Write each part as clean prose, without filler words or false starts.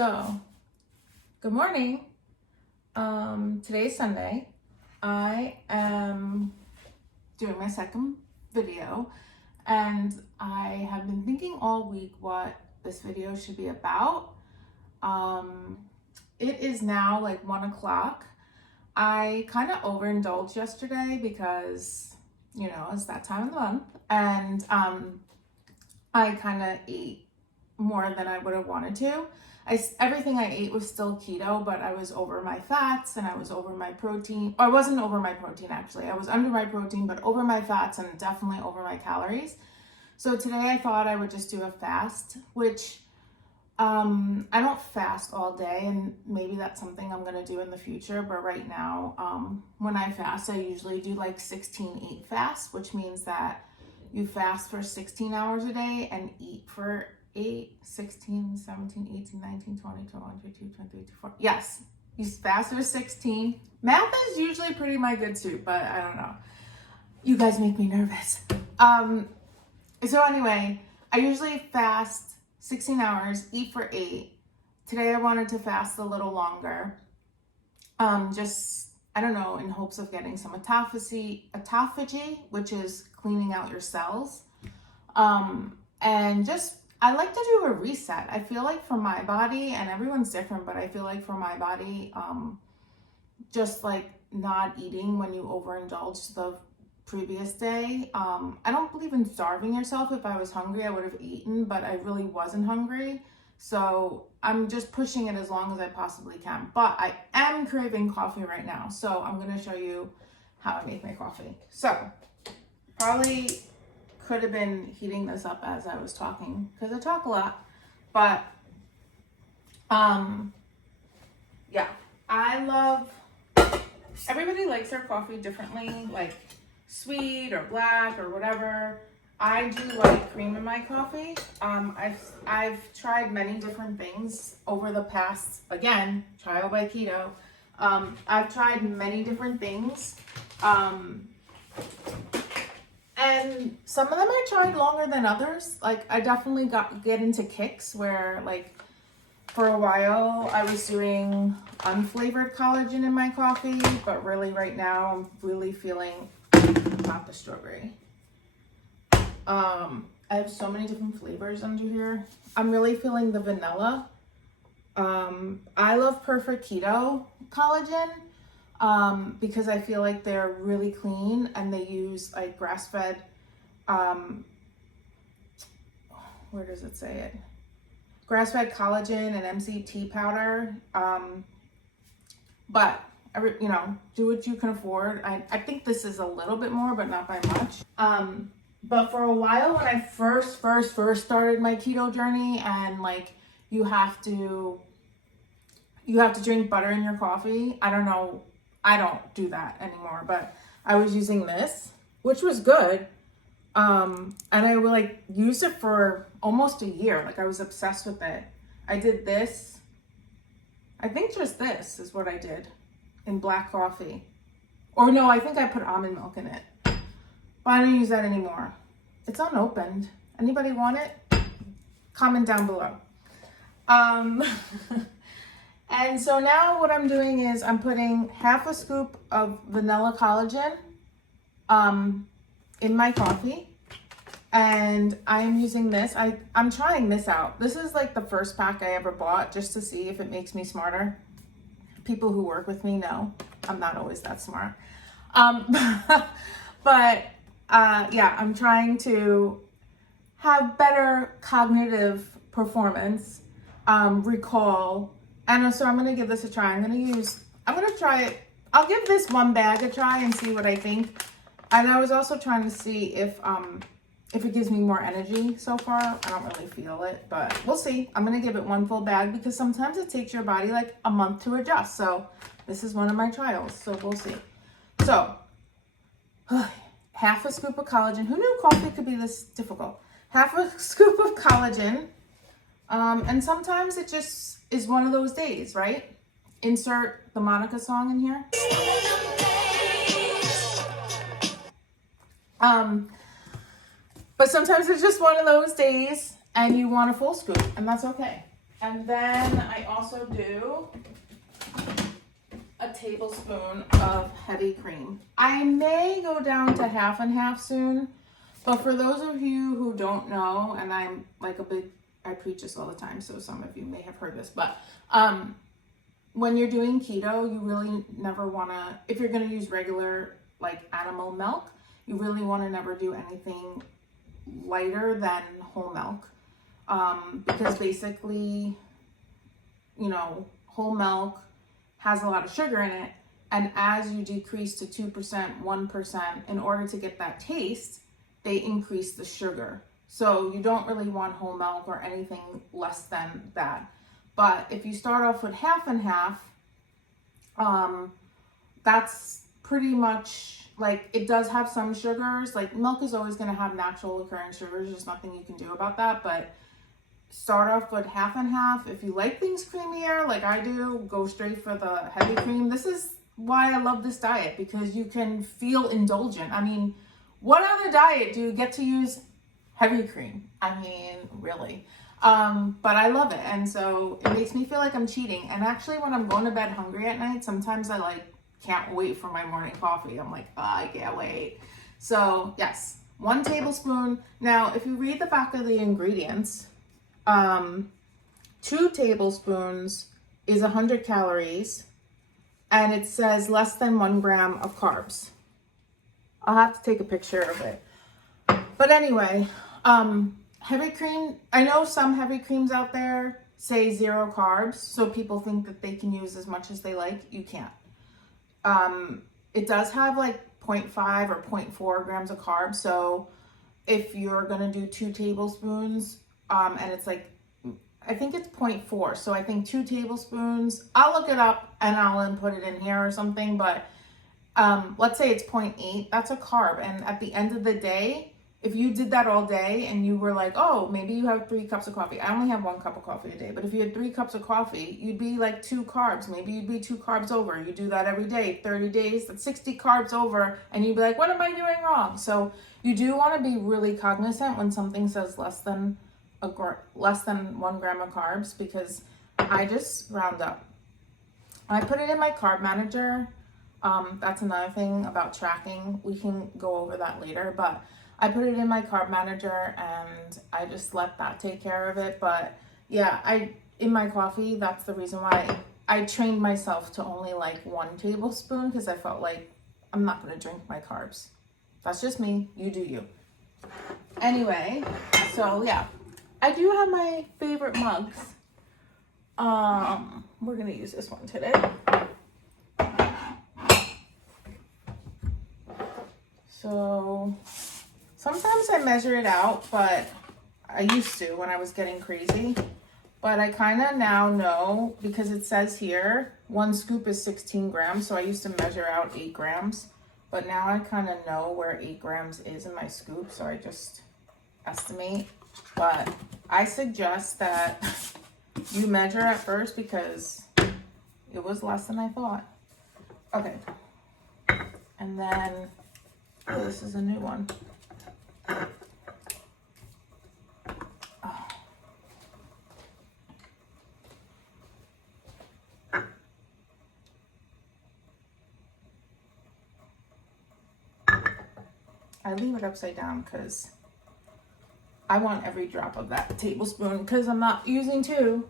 So, good morning. Today's Sunday. I am doing my second video, and I have been thinking all week what this video should be about. It is now like 1 o'clock. I kind of overindulged yesterday because, it's that time of the month, and I kind of ate more than I would have wanted to. Everything I ate was still keto, but I was over my fats and I was over my protein. Or I wasn't over my protein, actually. I was under my protein, but over my fats and definitely over my calories. So today I thought I would just do a fast, which I don't fast all day, and maybe that's something I'm going to do in the future. But right now, when I fast, I usually do like 16-8 fast, which means that you fast for 16 hours a day and eat for 8, 16, 17, 18, 19, 20, 21, 22, 23, 24. Yes, you fast for 16. Math is usually pretty my good suit, but I don't know. You guys make me nervous. So anyway, I usually fast 16 hours, eat for 8. Today I wanted to fast a little longer. I don't know, in hopes of getting some autophagy, which is cleaning out your cells. I like to do a reset. I feel like for my body, and everyone's different, but I feel like for my body, just like not eating when you overindulge the previous day. I don't believe in starving yourself. If I was hungry, I would have eaten, but I really wasn't hungry. So I'm just pushing it as long as I possibly can. But I am craving coffee right now. So I'm going to show you how I make my coffee. So probably could have been heating this up as I was talking because I talk a lot, but yeah, everybody likes their coffee differently, like sweet or black or whatever. I do like cream in my coffee. I've tried many different things over the past, again, trial by keto. I've tried many different things. And some of them I tried longer than others. Like I definitely get into kicks where, like, for a while I was doing unflavored collagen in my coffee, but really right now I'm really feeling not the strawberry. I have so many different flavors under here. I'm really feeling the vanilla. I love Perfect Keto collagen. Because I feel like they're really clean and they use like grass-fed, where does it say it? Grass-fed collagen and MCT powder. But do what you can afford. I think this is a little bit more, but not by much. But for a while when I first started my keto journey, and like you have to drink butter in your coffee. I don't know. I don't do that anymore, but I was using this, which was good. And I would like use it for almost a year. Like I was obsessed with it. I did this. I think just this is what I did in black coffee. Or no, I think I put almond milk in it. But I don't use that anymore. It's unopened. Anybody want it? Comment down below. And so now what I'm doing is I'm putting half a scoop of vanilla collagen in my coffee. And I'm using this. I'm trying this out. This is like the first pack I ever bought just to see if it makes me smarter. People who work with me know I'm not always that smart. Yeah, I'm trying to have better cognitive performance, recall. And so I'm going to give this a try. I'm going to try it. I'll give this one bag a try and see what I think. And I was also trying to see if it gives me more energy so far. I don't really feel it, but we'll see. I'm going to give it one full bag because sometimes it takes your body like a month to adjust. So this is one of my trials. So we'll see. So half a scoop of collagen. Who knew coffee could be this difficult? Half a scoop of collagen. And sometimes it just is one of those days, right? Insert the Monica song in here. But sometimes it's just one of those days and you want a full scoop, and that's okay. And then I also do a tablespoon of heavy cream. I may go down to half and half soon, but for those of you who don't know, and I'm like I preach this all the time, so some of you may have heard this, but when you're doing keto, you really never want to, if you're going to use regular like animal milk, you really want to never do anything lighter than whole milk, because basically, whole milk has a lot of sugar in it, and as you decrease to 2%, 1%, in order to get that taste, they increase the sugar. So you don't really want whole milk or anything less than that. But if you start off with half and half, that's pretty much, like, it does have some sugars. Like, milk is always going to have natural occurring sugars. There's nothing you can do about that. But start off with half and half. If you like things creamier, like I do, go straight for the heavy cream. This is why I love this diet, because you can feel indulgent. I mean, what other diet do you get to use heavy cream? I mean, really. But I love it. And so it makes me feel like I'm cheating. And actually, when I'm going to bed hungry at night, sometimes I can't wait for my morning coffee. I'm like, oh, I can't wait. So yes, 1 tablespoon. Now, if you read the back of the ingredients, 2 tablespoons is 100 calories, and it says less than 1 gram of carbs. I'll have to take a picture of it. But anyway, heavy cream, I know some heavy creams out there say 0 carbs, so people think that they can use as much as they like. You can't. It does have like 0.5 or 0.4 grams of carbs, so if you're gonna do 2 tablespoons, and it's like, I think it's 0.4, so I think 2 tablespoons, I'll look it up and I'll input it in here or something, but let's say it's 0.8, that's a carb. And at the end of the day, if you did that all day and you were like, oh, maybe you have 3 cups of coffee. I only have 1 cup of coffee a day, but if you had 3 cups of coffee, you'd be like 2 carbs. Maybe you'd be 2 carbs over. You do that every day, 30 days, that's 60 carbs over, and you'd be like, what am I doing wrong? So you do want to be really cognizant when something says less than 1 gram of carbs, because I just round up. I put it in my carb manager. That's another thing about tracking. We can go over that later, but I put it in my carb manager and I just let that take care of it. But yeah, in my coffee, that's the reason why I trained myself to only like 1 tablespoon, because I felt like I'm not going to drink my carbs. That's just me. You do you. Anyway, so yeah, I do have my favorite mugs. We're going to use this one today. So sometimes I measure it out, but I used to when I was getting crazy. But I kind of now know, because it says here 1 scoop is 16 grams. So I used to measure out 8 grams. But now I kind of know where 8 grams is in my scoop. So I just estimate. But I suggest that you measure at first, because it was less than I thought. Okay. And then, oh, this is a new one. Oh. I leave it upside down because I want every drop of that tablespoon, because I'm not using 2.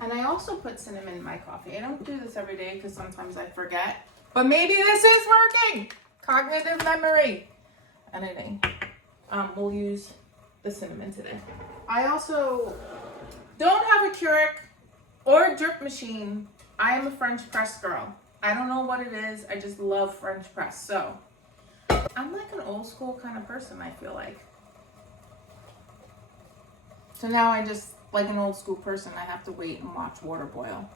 And I also put cinnamon in my coffee. I don't do this every day because sometimes I forget. But maybe this is working. Cognitive memory. Anything. We'll use the cinnamon today. I also don't have a Keurig or a drip machine. I am a French press girl. I don't know what it is. I just love French press. So I'm like an old school kind of person, I feel like. So now I just, like an old school person, I have to wait and watch water boil.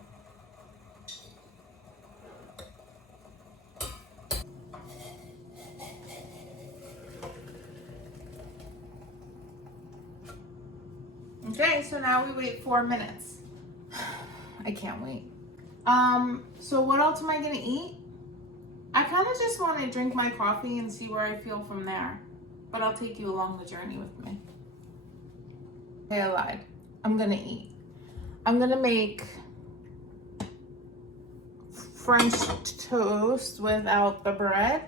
Okay, so now we wait 4 minutes. I can't wait. So what else am I gonna eat? I kind of just want to drink my coffee and see where I feel from there. But I'll take you along the journey with me. Okay, I lied. I'm gonna eat. I'm gonna make French toast without the bread.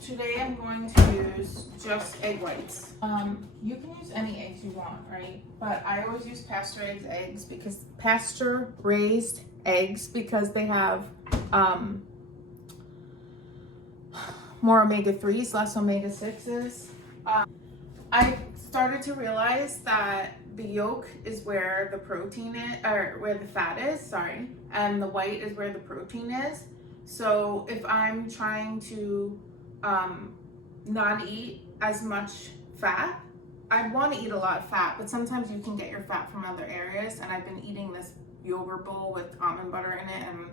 Today I'm going to use just egg whites. You can use any eggs you want, right? But I always use pasture-raised eggs because they have more omega-3s, less omega-6s. I started to realize that the yolk is where the protein is, or where the fat is, sorry, and the white is where the protein is. So if I'm trying to not eat as much fat, I want to eat a lot of fat, but sometimes you can get your fat from other areas. And I've been eating this yogurt bowl with almond butter in it, and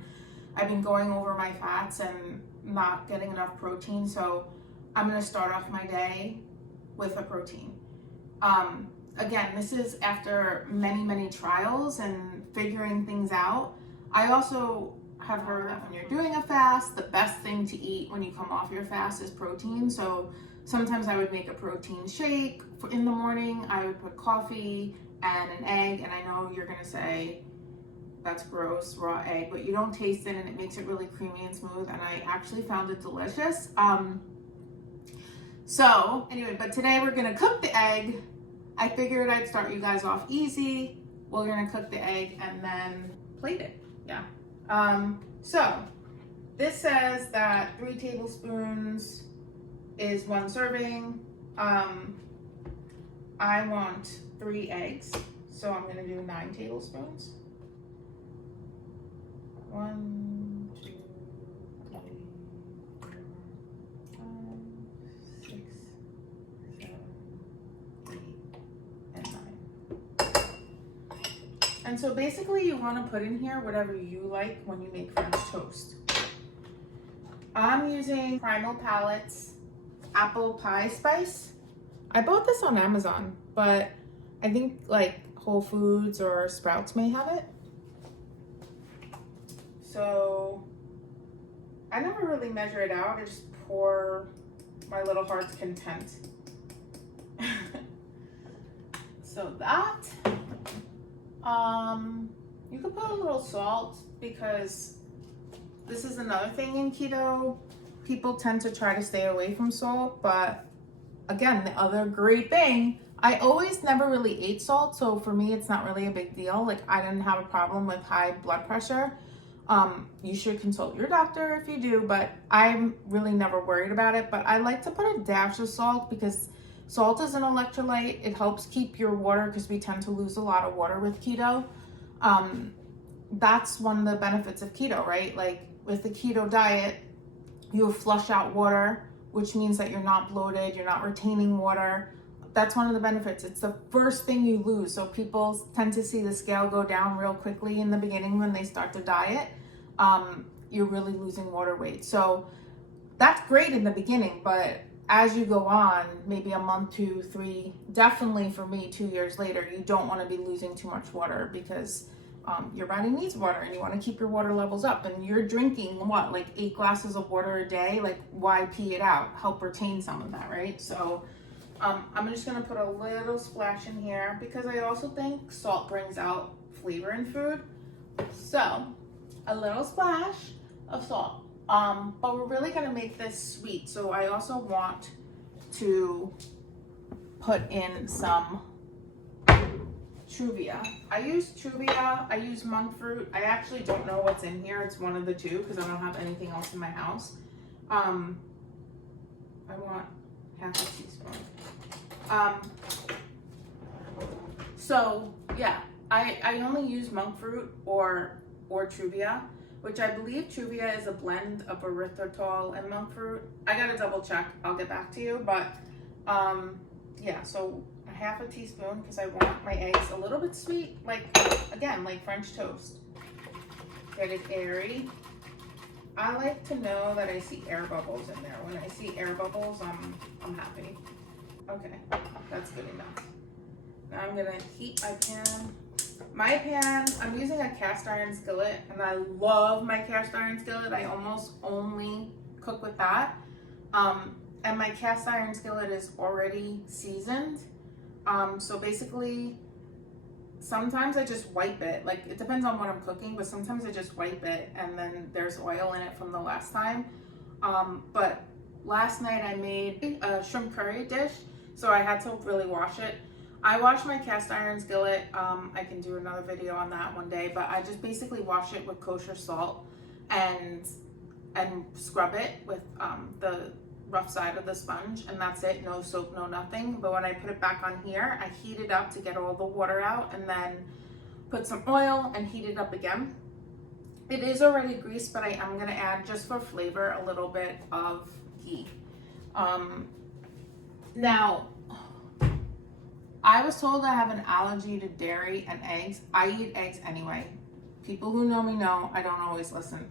I've been going over my fats and not getting enough protein. So I'm going to start off my day with a protein. Again, this is after many trials and figuring things out. I also have heard that when you're doing a fast, the best thing to eat when you come off your fast is protein. So sometimes I would make a protein shake in the morning. I would put coffee and an egg, and I know you're gonna say that's gross, raw egg, but you don't taste it and it makes it really creamy and smooth, and I actually found it delicious. So anyway, but today we're gonna cook the egg. I figured I'd start you guys off easy. We're gonna cook the egg and then plate it, yeah. So this says that 3 tablespoons is 1 serving. I want 3 eggs, so I'm gonna do 9 tablespoons. 1, 2, 3, 4, 5, 6, 7, 8, and 9. And so basically you want to put in here whatever you like when you make French toast. I'm using Primal Palate's apple pie spice. I bought this on Amazon, but I think like Whole Foods or Sprouts may have it. So I never really measure it out. I just pour my little heart's content. So that, you could put a little salt, because this is another thing in keto. People tend to try to stay away from salt, but again, the other great thing, I always never really ate salt, so for me it's not really a big deal. Like, I didn't have a problem with high blood pressure. You should consult your doctor if you do, but I'm really never worried about it. But I like to put a dash of salt because salt is an electrolyte. It helps keep your water, because we tend to lose a lot of water with keto. That's one of the benefits of keto, right? Like with the keto diet, you'll flush out water, which means that you're not bloated, you're not retaining water. That's one of the benefits. It's the first thing you lose. So people tend to see the scale go down real quickly in the beginning when they start the diet. You're really losing water weight. So that's great in the beginning, but as you go on, maybe a month, 2, 3, definitely for me 2 years later, you don't want to be losing too much water, because your body needs water and you want to keep your water levels up. And you're drinking what, like 8 glasses of water a day? Like, why pee it out? Help retain some of that, right? So I'm just gonna put a little splash in here, because I also think salt brings out flavor in food. So a little splash of salt. But we're really gonna make this sweet. So I also want to put in some Truvia. I use Truvia, I use monk fruit. I actually don't know what's in here. It's one of the two, because I don't have anything else in my house. I want half a teaspoon. So yeah, I only use monk fruit or Truvia, which I believe Truvia is a blend of erythritol and monk fruit. I gotta double check, I'll get back to you, but yeah, so a half a teaspoon, because I want my eggs a little bit sweet, like, again, like French toast. Get it airy. I like to know that I see air bubbles in there. When I see air bubbles, I'm happy. Okay, that's good enough. Now I'm gonna heat my pan. My pan, I'm using a cast iron skillet, and I love my cast iron skillet. I almost only cook with that. And my cast iron skillet is already seasoned. So basically, sometimes I just wipe it. Like, it depends on what I'm cooking, but sometimes I just wipe it and then there's oil in it from the last time. But last night I made a shrimp curry dish, so I had to really wash it. I wash my cast iron skillet. I can do another video on that one day, but I just basically wash it with kosher salt and scrub it with the rough side of the sponge, and that's it. No soap, no nothing. But when I put it back on here, I heat it up to get all the water out and then put some oil and heat it up again. It is already greased, but I am gonna add, just for flavor, a little bit of ghee. Now, I was told I have an allergy to dairy and eggs. I eat eggs anyway. People who know me know I don't always listen.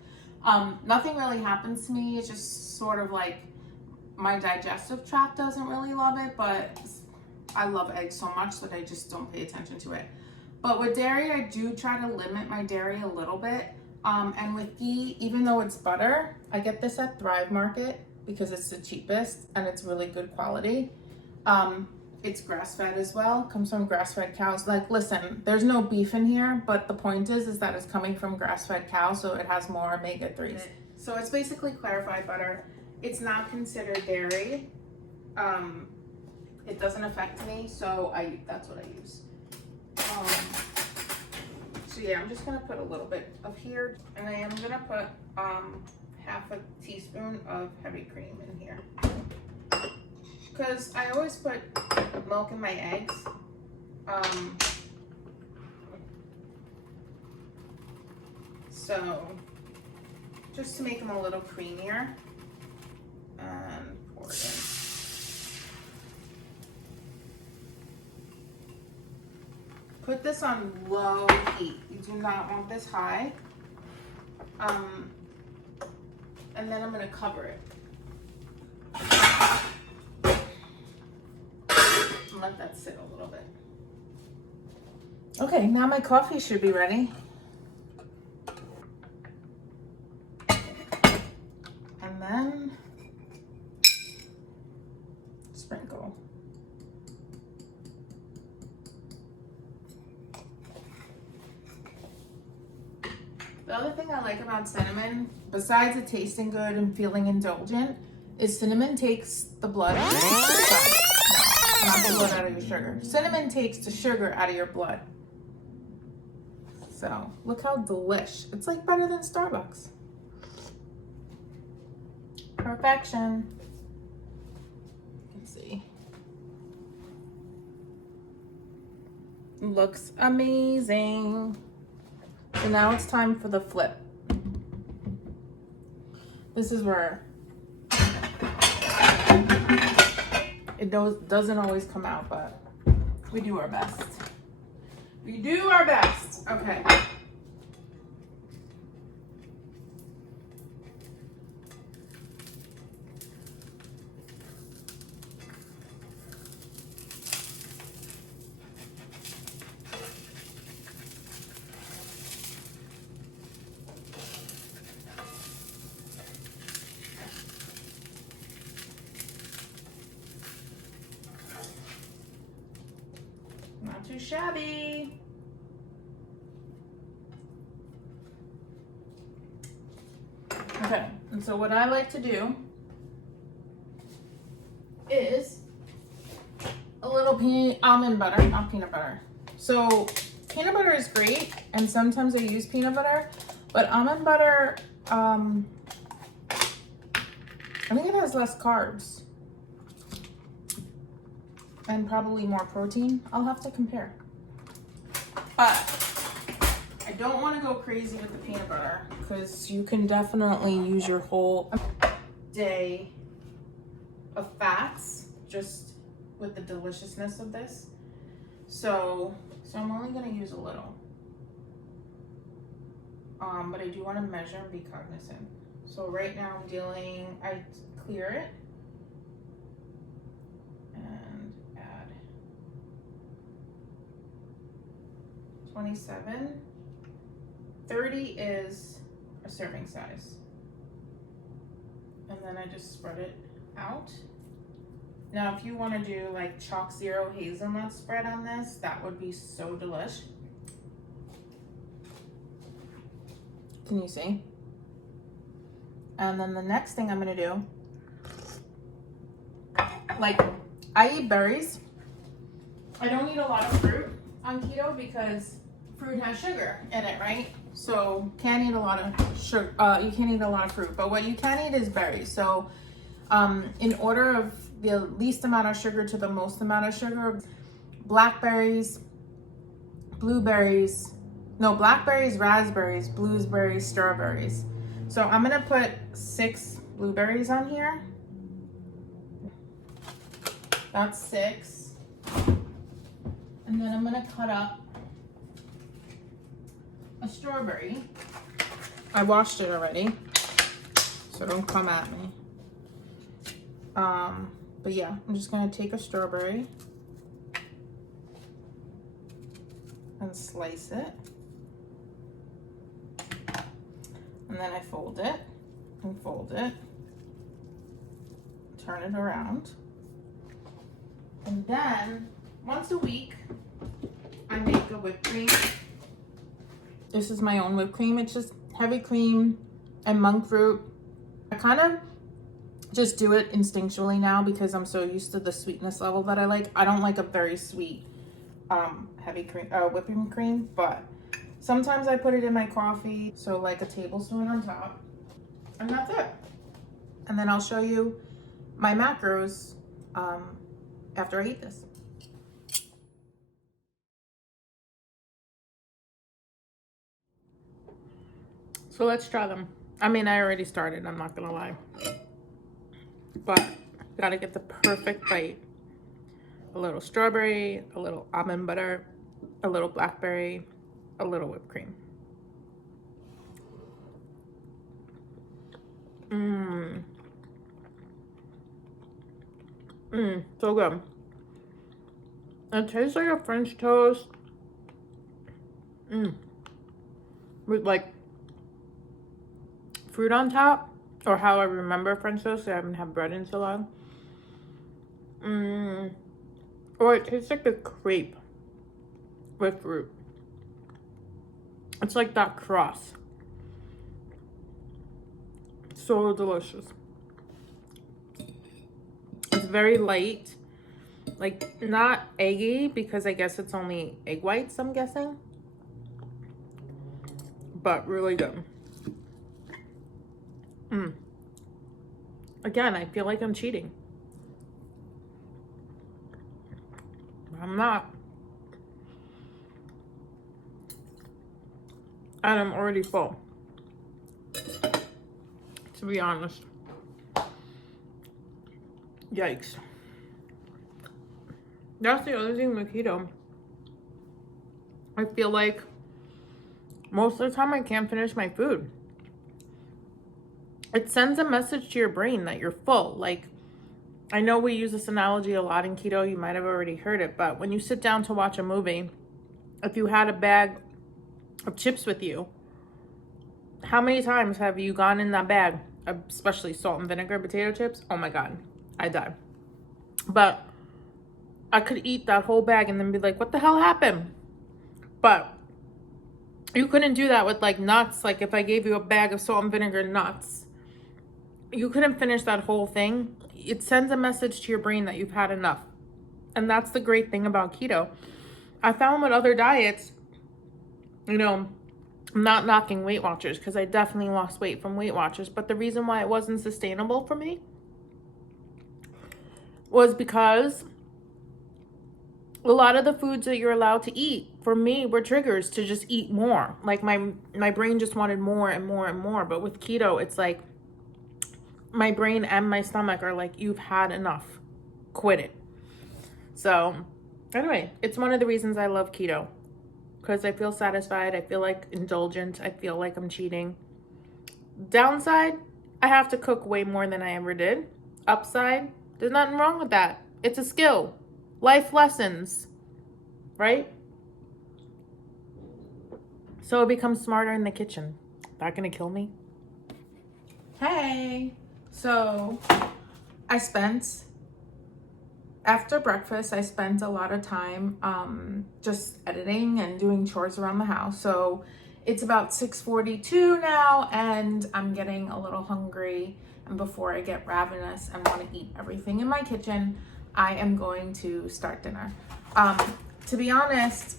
Nothing really happens to me. It's just sort of like my digestive tract doesn't really love it, but I love eggs so much that I just don't pay attention to it. But with dairy, I do try to limit my dairy a little bit. And with ghee, even though it's butter, I get this at Thrive Market because it's the cheapest and it's really good quality. It's grass-fed as well, comes from grass-fed cows. Like, listen, there's no beef in here, but the point is that it's coming from grass-fed cows, so it has more omega-3s. So it's basically clarified butter. It's not considered dairy. It doesn't affect me, so that's what I use. So yeah, I'm just gonna put a little bit of here, and I am gonna put half a teaspoon of heavy cream in here. Because I always put milk in my eggs. So just to make them a little creamier. And pour it in. Put this on low heat. You do not want this high. And then I'm gonna cover it. Let that sit a little bit. Okay, now my coffee should be ready. And then sprinkle. The other thing I like about cinnamon, besides it tasting good and feeling indulgent, is cinnamon takes the blood out of your sugar. No, not the blood out of your sugar. Cinnamon takes the sugar out of your blood. So look how delish. It's like better than Starbucks. Perfection. Let's see. Looks amazing. So now it's time for the flip. This is where it doesn't always come out, but we do our best. We do our best. Okay. Not too shabby. Okay, and so what I like to do is a little almond butter, not peanut butter. So peanut butter is great, and sometimes I use peanut butter, but almond butter, I think it has less carbs and probably more protein. I'll have to compare. But I don't want to go crazy with the peanut butter because you can definitely use your whole day of fats just with the deliciousness of this. So I'm only going to use a little. But I do want to measure and be cognizant. So right now I clear it and add 27. 30 is a serving size. And then I just spread it out Now, if you want to do like chalk zero hazelnut spread on this, that would be so delish. Can you see? And then the next thing I'm gonna do, like, I eat berries. I don't eat a lot of fruit on keto because fruit has sugar in it, right? So can't eat a lot of sugar. You can't eat a lot of fruit, but what you can eat is berries. So in order of the least amount of sugar to the most amount of sugar, blackberries, blueberries, no, blackberries, raspberries, blueberries, strawberries. So I'm gonna put 6 blueberries on here. That's 6. And then I'm gonna cut up a strawberry. I washed it already, so don't come at me. But yeah, I'm just gonna take a strawberry and slice it. And then I fold it and fold it, turn it around. And then once a week, I make a whipped cream. This is my own whipped cream. It's just heavy cream and monk fruit. I kind of just do it instinctually now because I'm so used to the sweetness level that I like. I don't like a very sweet heavy cream, whipping cream, but sometimes I put it in my coffee, so like a tablespoon on top, and that's it. And then I'll show you my macros after I eat this. So let's try them. I mean, I already started, I'm not gonna lie. But gotta get the perfect bite. A little strawberry, a little almond butter, a little blackberry, a little whipped cream. So good. It tastes like a French toast. With like fruit on top, or how I remember French toast. I haven't had bread in so long. Or it tastes like a crepe with fruit. It's like that cross. So delicious. It's very light, like not eggy because I guess it's only egg whites, I'm guessing, but really good. Again, I feel like I'm cheating. I'm not. And I'm already full, to be honest. Yikes. That's the other thing with keto. I feel like most of the time I can't finish my food. It sends a message to your brain that you're full. Like, I know we use this analogy a lot in keto. You might have already heard it, but when you sit down to watch a movie, if you had a bag of chips with you, how many times have you gone in that bag, especially salt and vinegar potato chips? Oh my God, I die. But I could eat that whole bag and then be like, what the hell happened? But you couldn't do that with like nuts. Like if I gave you a bag of salt and vinegar nuts, you couldn't finish that whole thing. It sends a message to your brain that you've had enough. And that's the great thing about keto. I found with other diets, you know, I'm not knocking Weight Watchers because I definitely lost weight from Weight Watchers. But the reason why it wasn't sustainable for me was because a lot of the foods that you're allowed to eat for me were triggers to just eat more. Like my brain just wanted more and more and more. But with keto, it's like my brain and my stomach are like, you've had enough. Quit it. So anyway, it's one of the reasons I love keto. Because I feel satisfied. I feel like indulgent. I feel like I'm cheating. Downside, I have to cook way more than I ever did. Upside, there's nothing wrong with that. It's a skill. Life lessons, right? So I become smarter in the kitchen. That gonna kill me? Hey, so I spent after breakfast, I spent a lot of time just editing and doing chores around the house. So it's about 6:42 now, and I'm getting a little hungry. And before I get ravenous and want to eat everything in my kitchen, I am going to start dinner. To be honest,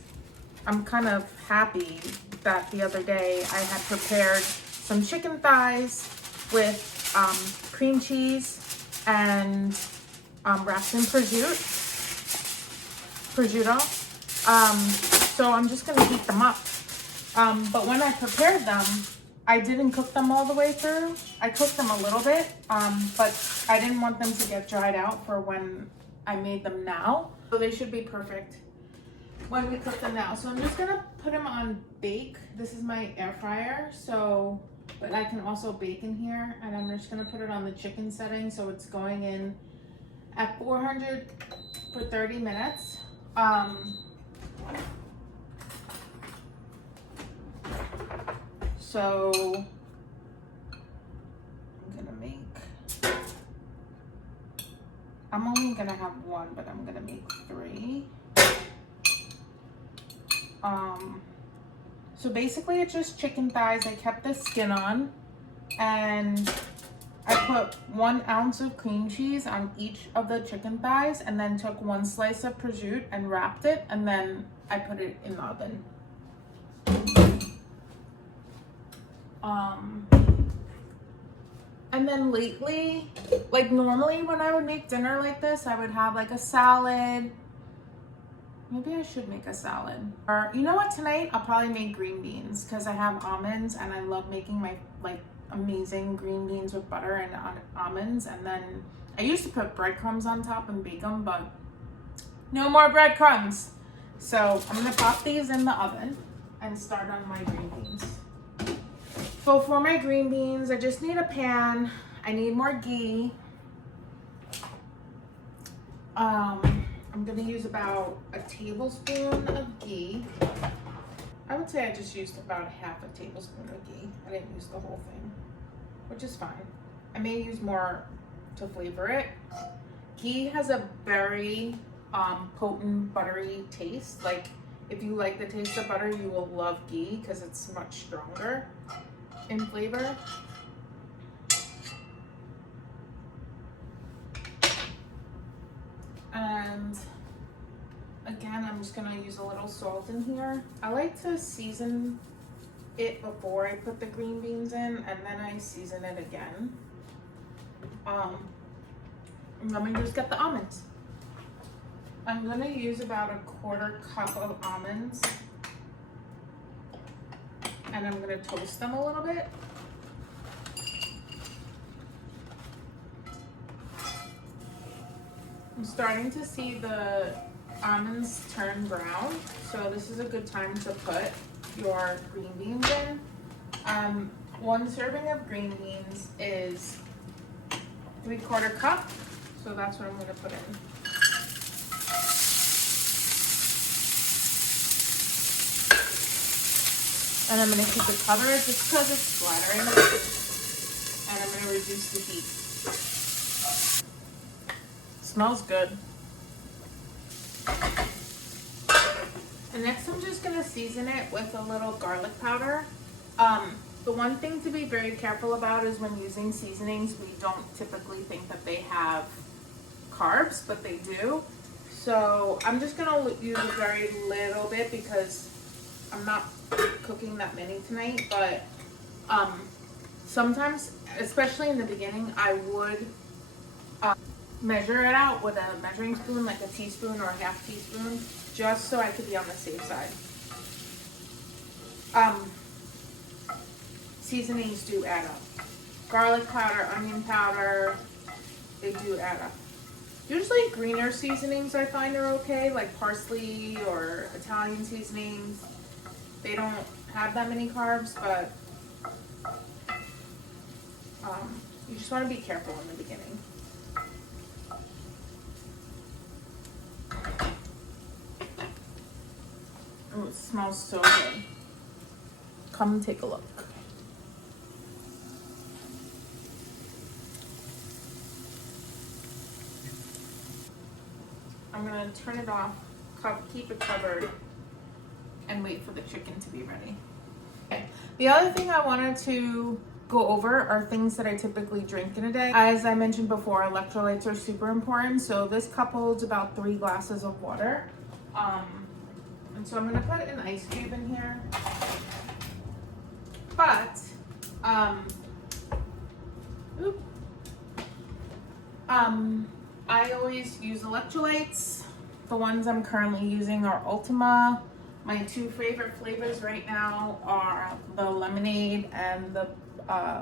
I'm kind of happy that the other day I had prepared some chicken thighs with cream cheese and wrapped in prosciutto. So I'm just gonna heat them up. But when I prepared them, I didn't cook them all the way through. I cooked them a little bit, but I didn't want them to get dried out for when I made them now. So they should be perfect when we cook them now. So I'm just gonna put them on bake. This is my air fryer, so, but I can also bake in here, and I'm just gonna put it on the chicken setting, so it's going in at 400 for 30 minutes. So I'm only gonna have one, but I'm gonna make 3. So basically it's just chicken thighs. I kept the skin on, and I put 1 ounce of cream cheese on each of the chicken thighs, and then took 1 slice of prosciutto and wrapped it, and then I put it in the oven. And then lately, like normally when I would make dinner like this, I would have like a salad. Maybe I should make a salad. Or you know what, tonight I'll probably make green beans because I have almonds and I love making my like amazing green beans with butter and almonds. And then I used to put breadcrumbs on top and bake them, but no more breadcrumbs. So I'm gonna pop these in the oven and start on my green beans. So for my green beans, I just need a pan. I need more ghee. I'm gonna use about a tablespoon of ghee. I would say I just used about half a tablespoon of ghee. I didn't use the whole thing, which is fine. I may use more to flavor it. Ghee has a very potent buttery taste. Like if you like the taste of butter, you will love ghee because it's much stronger in flavor. And again, I'm just gonna use a little salt in here. I like to season it before I put the green beans in, and then I season it again. And let me just get the almonds. I'm gonna use about a 1/4 cup of almonds, and I'm gonna toast them a little bit. I'm starting to see the almonds turn brown, so this is a good time to put your green beans in. 1 serving of green beans is 3/4 cup, so that's what I'm gonna put in. And I'm gonna keep it covered just because it's splattering, and I'm gonna reduce the heat. Smells good. And next I'm just gonna season it with a little garlic powder. The one thing to be very careful about is when using seasonings, we don't typically think that they have carbs, but they do. So I'm just gonna use a very little bit because I'm not cooking that many tonight, but sometimes, especially in the beginning, I would measure it out with a measuring spoon, like a teaspoon or a half teaspoon, just so I could be on the safe side. Seasonings do add up. Garlic powder, onion powder, they do add up. Usually greener seasonings I find are okay, like parsley or Italian seasonings. They don't have that many carbs, but you just want to be careful in the beginning. Oh, it smells so good. Come take a look. I'm gonna turn it off, keep it covered, and wait for the chicken to be ready. Okay. The other thing I wanted to go over are things that I typically drink in a day. As I mentioned before, electrolytes are super important. So this cup holds about 3 glasses of water. And so I'm gonna put an ice cube in here. But, I always use electrolytes. The ones I'm currently using are Ultima. My 2 favorite flavors right now are the lemonade and the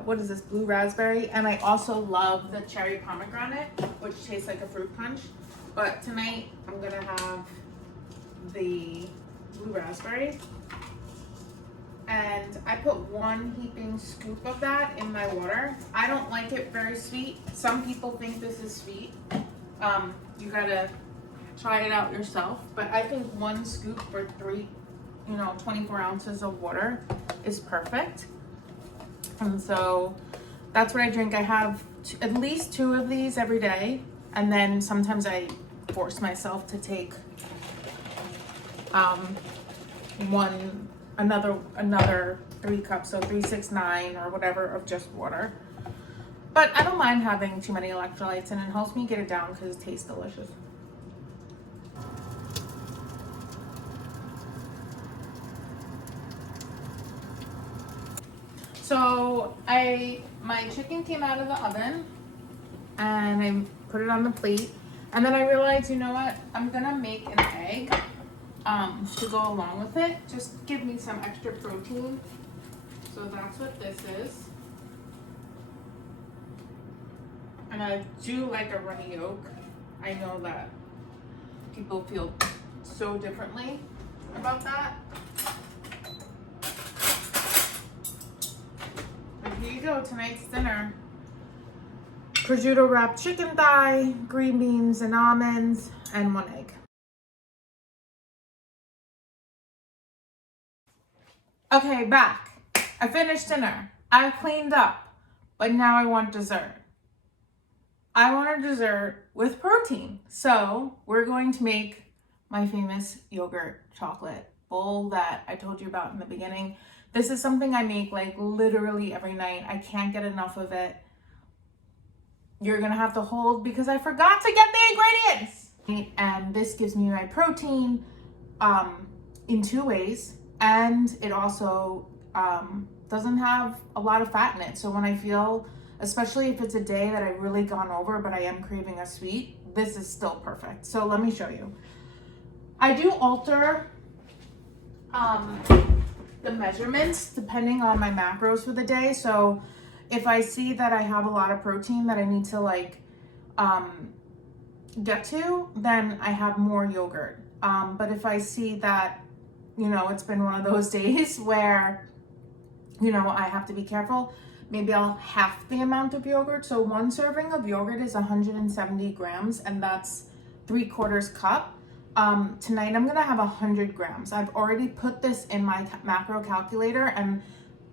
what is this, blue raspberry. And I also love the cherry pomegranate, which tastes like a fruit punch. But tonight I'm gonna have the blue raspberry. And I put 1 heaping scoop of that in my water. I don't like it very sweet. Some people think this is sweet. You gotta try it out yourself. But I think 1 scoop for 24 ounces of water is perfect. And so that's what I drink. I have at least 2 of these every day. And then sometimes I force myself to take another 3 cups, so 3, 6, 9 or whatever of just water. But I don't mind having too many electrolytes, and it helps me get it down because it tastes delicious. So my chicken came out of the oven and I put it on the plate, and then I realized, you know what, I'm gonna make an egg to go along with it. Just give me some extra protein. So that's what this is. And I do like a runny yolk. I know that people feel so differently about that. But here you go, tonight's dinner. Prosciutto wrapped chicken thigh, green beans and almonds, and 1 egg. Okay, back. I finished dinner. I cleaned up, but now I want dessert. I want a dessert with protein. So we're going to make my famous yogurt chocolate bowl that I told you about in the beginning. This is something I make like literally every night. I can't get enough of it. You're gonna have to hold because I forgot to get the ingredients. And this gives me my protein in 2 ways. And it also doesn't have a lot of fat in it. So when I feel, especially if it's a day that I've really gone over, but I am craving a sweet, this is still perfect. So let me show you. I do alter the measurements depending on my macros for the day. So if I see that I have a lot of protein that I need to get to, then I have more yogurt. But if I see that, it's been one of those days where, I have to be careful, maybe I'll half the amount of yogurt. So 1 serving of yogurt is 170 grams, and that's 3/4 cup. Tonight I'm gonna have 100 grams. I've already put this in my macro calculator, and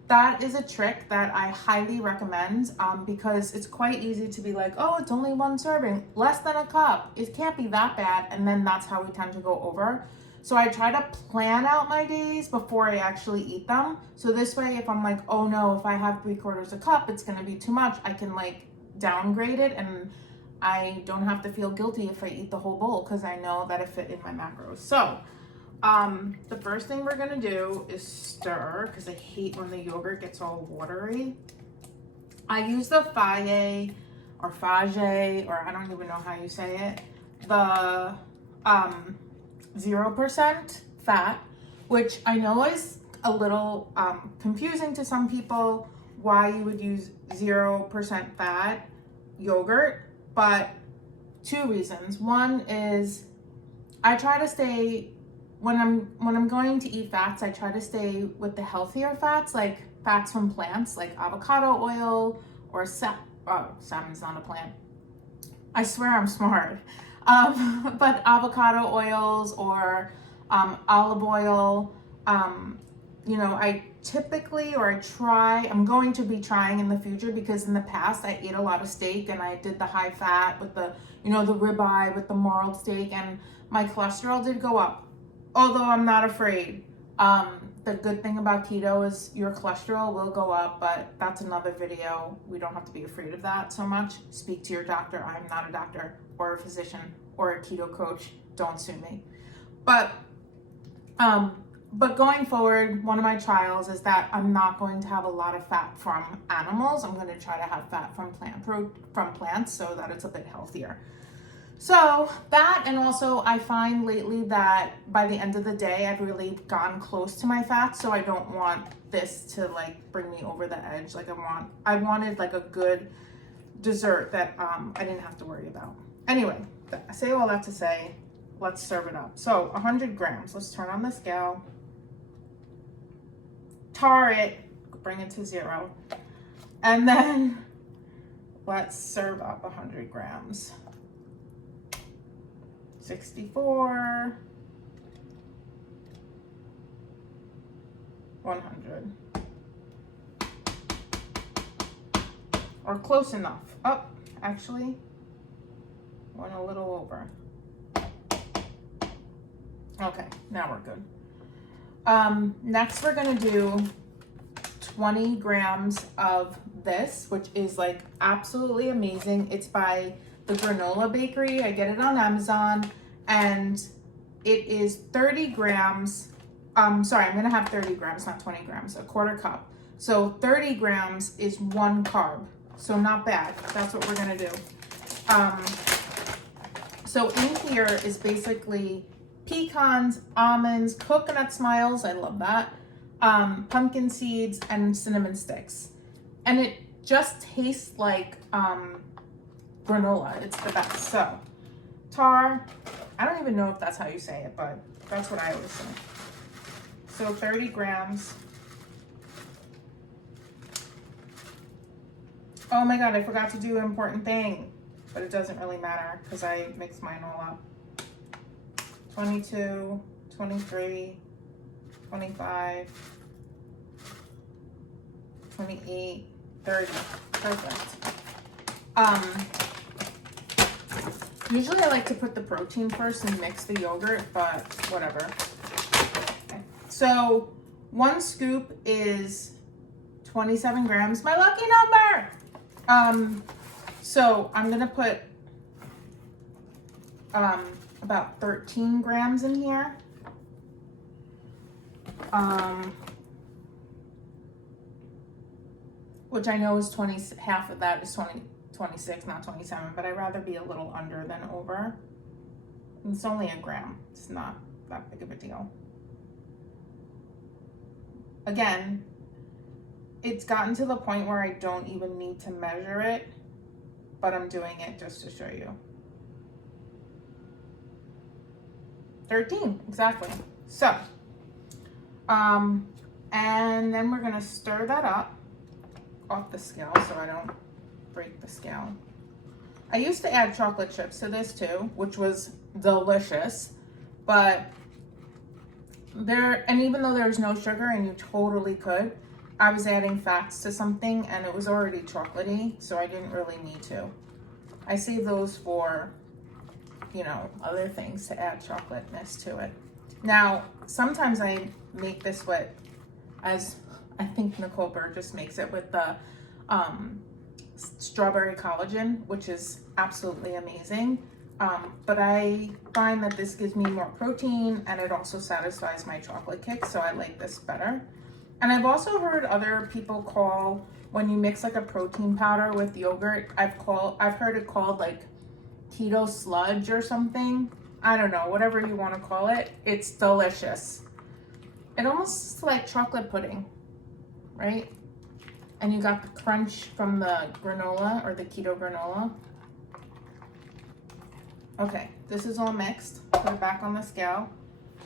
that is a trick that I highly recommend because it's quite easy to be like, oh, it's only 1 serving, less than a cup. It can't be that bad. And then that's how we tend to go over. So I try to plan out my days before I actually eat them. So this way, if I'm like, oh no, if I have 3/4 a cup, it's gonna be too much, I can downgrade it, and I don't have to feel guilty if I eat the whole bowl because I know that it fit in my macros. So the first thing we're gonna do is stir, because I hate when the yogurt gets all watery. I use the Faye or Fage, or I don't even know how you say it, the 0% fat, which I know is a little confusing to some people why you would use 0% fat yogurt, but 2 reasons. One is I try to stay, when I'm going to eat fats, I try to stay with the healthier fats, like fats from plants, like avocado oil or salmon's not a plant. I swear I'm smart. But avocado oils or olive oil, you know, I typically, or I try, I'm going to be trying in the future, because in the past I ate a lot of steak and I did the high fat with the, you know, the ribeye with the marled steak, and my cholesterol did go up. Although I'm not afraid. The good thing about keto is your cholesterol will go up, but that's another video. We don't have to be afraid of that so much. Speak to your doctor. I'm not a doctor or a physician or a keto coach. Don't sue me. But going forward, one of my trials is that I'm not going to have a lot of fat from animals. I'm going to try to have fat from plants so that it's a bit healthier. So that, and also I find lately that by the end of the day, I've really gone close to my fat. So I don't want this to like bring me over the edge. Like I wanted like a good dessert that I didn't have to worry about. Anyway, I say all that to say, let's serve it up. So 100 grams, let's turn on the scale, tar it, bring it to 0. And then let's serve up 100 grams. 64, 100, or close enough. Oh, actually, went a little over. Okay, now we're good. Next we're gonna do 20 grams of this, which is like absolutely amazing. It's by the Granola Bakery. I get it on Amazon, and it is 30 grams. Sorry, I'm gonna have 30 grams, not 20 grams, a quarter cup. So 30 grams is 1 carb. So not bad. That's what we're gonna do. So in here is basically pecans, almonds, coconut smiles, I love that, pumpkin seeds, and cinnamon sticks. And it just tastes like granola. It's the best. So tar, I don't even know if that's how you say it, but that's what I always say. So 30 grams. Oh my God, I forgot to do an important thing, but it doesn't really matter because I mixed mine all up. 22, 23, 25, 28, 30. Perfect. Usually I like to put the protein first and mix the yogurt, but whatever. Okay. So 1 scoop is 27 grams, my lucky number. So I'm gonna put about 13 grams in here. Which I know is 20, half of that is 26, not 27, but I'd rather be a little under than over. It's only a gram. It's not that big of a deal. Again, it's gotten to the point where I don't even need to measure it, but I'm doing it just to show you. 13, exactly. So, and then we're gonna stir that up off the scale so I don't break the scale. I used to add chocolate chips to this too, which was delicious, but and even though there's no sugar and you totally could, I was adding fats to something and it was already chocolatey, so I didn't really need to. I save those for, you know, other things to add chocolateness to it. Now, sometimes I make this with, as I think Nicole Burgess makes it, with the strawberry collagen, which is absolutely amazing. But I find that this gives me more protein and it also satisfies my chocolate kick, so I like this better. And I've also heard other people call, when you mix like a protein powder with yogurt, I've heard it called like keto sludge or something. I don't know, whatever you want to call it. It's delicious. It almost is like chocolate pudding, right? And you got the crunch from the granola or the keto granola. Okay, this is all mixed. Put it back on the scale.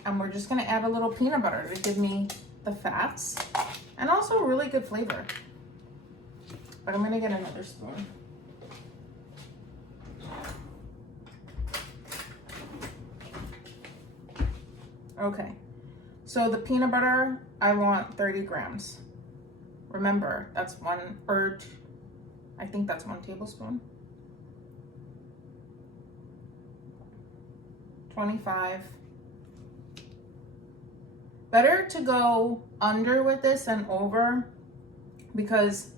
And we're just gonna add a little peanut butter to give me the fats and also a really good flavor. But I'm gonna get another spoon. Okay, So the peanut butter, I want 30 grams. Remember, that's I think that's 1 tablespoon. 25. Better to go under with this than over because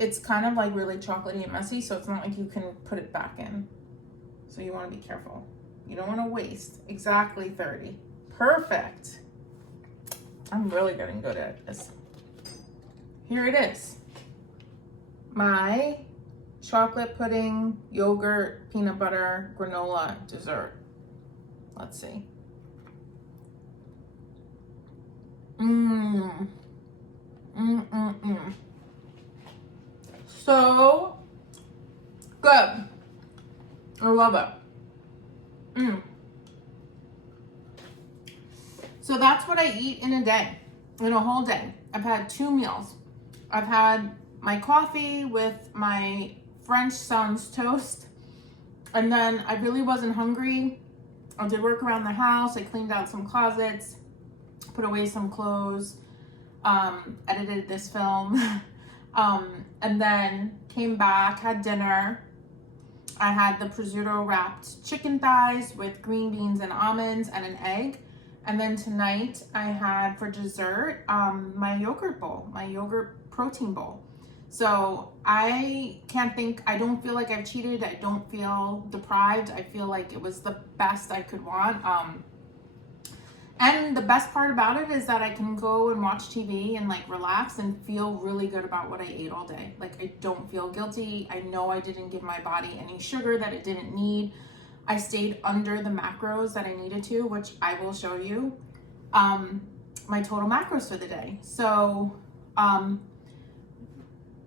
it's kind of like really chocolatey and messy, so it's not like you can put it back in. So you want to be careful. You don't want to waste. Exactly 30. Perfect. I'm really getting good at this. Here it is. My chocolate pudding, yogurt, peanut butter, granola dessert. Let's see. So good. I love it. So that's what I eat in a day, in a whole day. I've had 2 meals. I've had my coffee with my French son's toast, and then I really wasn't hungry. I did work around the house. I cleaned out some closets, put away some clothes, edited this film, and then came back, had dinner. I had the prosciutto wrapped chicken thighs with green beans and almonds and an egg. And then tonight I had for dessert my yogurt bowl, my yogurt protein bowl. So I don't feel like I've cheated. I don't feel deprived. I feel like it was the best I could want. And the best part about it is that I can go and watch TV and like relax and feel really good about what I ate all day. Like I don't feel guilty. I know I didn't give my body any sugar that it didn't need. I stayed under the macros that I needed to, which I will show you my total macros for the day. So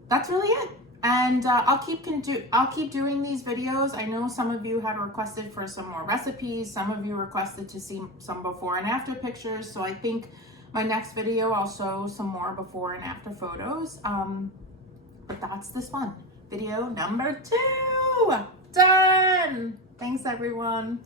that's really it. And I'll keep doing these videos. I know some of you had requested for some more recipes. Some of you requested to see some before and after pictures. So I think my next video I'll show some more before and after photos. But that's this one. Video number 2. Done. Thanks everyone.